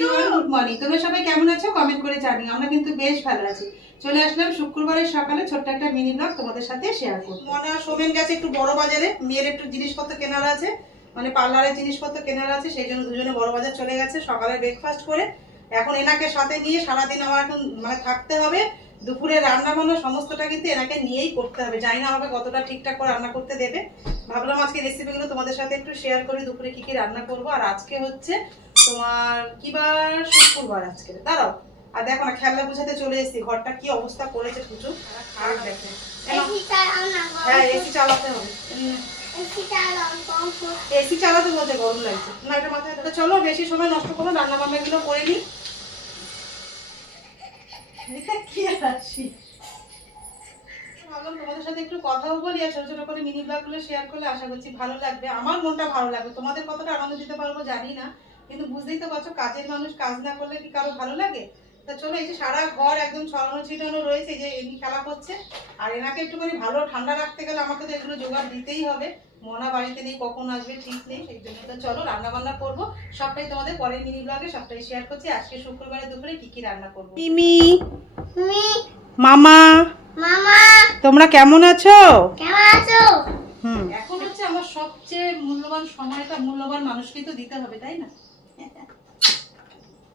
Good morning, তোমরা সবাই কেমন আছো কমেন্ট করে জানিও। আমরা কিন্তু বেশ ভালো আছি। চলে আসলাম শুক্রবারের সকালে ছোট্ট একটা মিনি ব্লগ তোমাদের সাথে শেয়ার করব। মনে হয় সোমেন গেছে একটু বড় বাজারে, মেয়ের একটু জিনিসপত্র কেনার আছে, মানে পার্লারের জিনিসপত্র কেনার আছে, সেই জন্য দুজনে বড় বাজার চলে গেছে সকালে ব্রেকফাস্ট করে। এখন এনাকে সাথে নিয়ে সারাদিন আমার এখন মানে থাকতে হবে। দুপুরে রান্না বান্না সমস্তটা কিন্তু এনাকে নিয়েই করতে হবে। জানি না আমাকে কতটা ঠিকঠাক করে রান্না করতে দেবে। ভাবলাম আজকে রেসিপিগুলো তোমাদের সাথে একটু শেয়ার করি, দুপুরে কি কি রান্না করব। আর আজকে হচ্ছে তোমার কি বার, শুক্রবার আজকে। দাঁড়াও, আর দেখো না খেলনা বুঝাতে চলে এসেছি। ঘরটা কি অবস্থা করেছে পুজো, আর দেখো। হ্যাঁ এসি চালাতে হবে, এসি চালাতে বলতে গরম লাগছে না, এটা মাথায়। চলো বেশি সময় নষ্ট করো, রান্না বান্না গুলো করে নি। ভাবলাম তোমাদের সাথে একটু কথাও বলি, আর ছোট ছোট করে মিনি ব্লগ গুলো শেয়ার করলে আশা করছি ভালো লাগবে। আমার মনটা ভালো লাগবে, তোমাদের কতটা আনন্দ দিতে পারবো জানি না, কিন্তু বুঝতেই তো পারছো কাজের মানুষ কাজ না করলে কি কারো ভালো লাগে। তা চলো, এই যে সারা ঘর একদম ছড়ানো ছিটানো রয়েছে, এই যে এমনি খেলা করছে। আর এনাকে একটুখানি ভালো ঠান্ডা রাখতে গেলে আমাকে তো এগুলো জোগাড় দিতেই হবে। মনা বাড়িতে নেই, কখন আসবে ঠিক নেই, সেই জন্য তো চলো রান্না বান্না করবো। সবটাই তোমাদের পরের মিনি ব্লগে সবটাই শেয়ার করছি। আজকে শুক্রবারে দুপুরে কি কি রান্না করবো। মিমি, মামা, তোমরা কেমন আছো? এখন হচ্ছে আমার সবচেয়ে মূল্যবান সময়টা মূল্যবান মানুষকেই তো দিতে হবে, তাই না?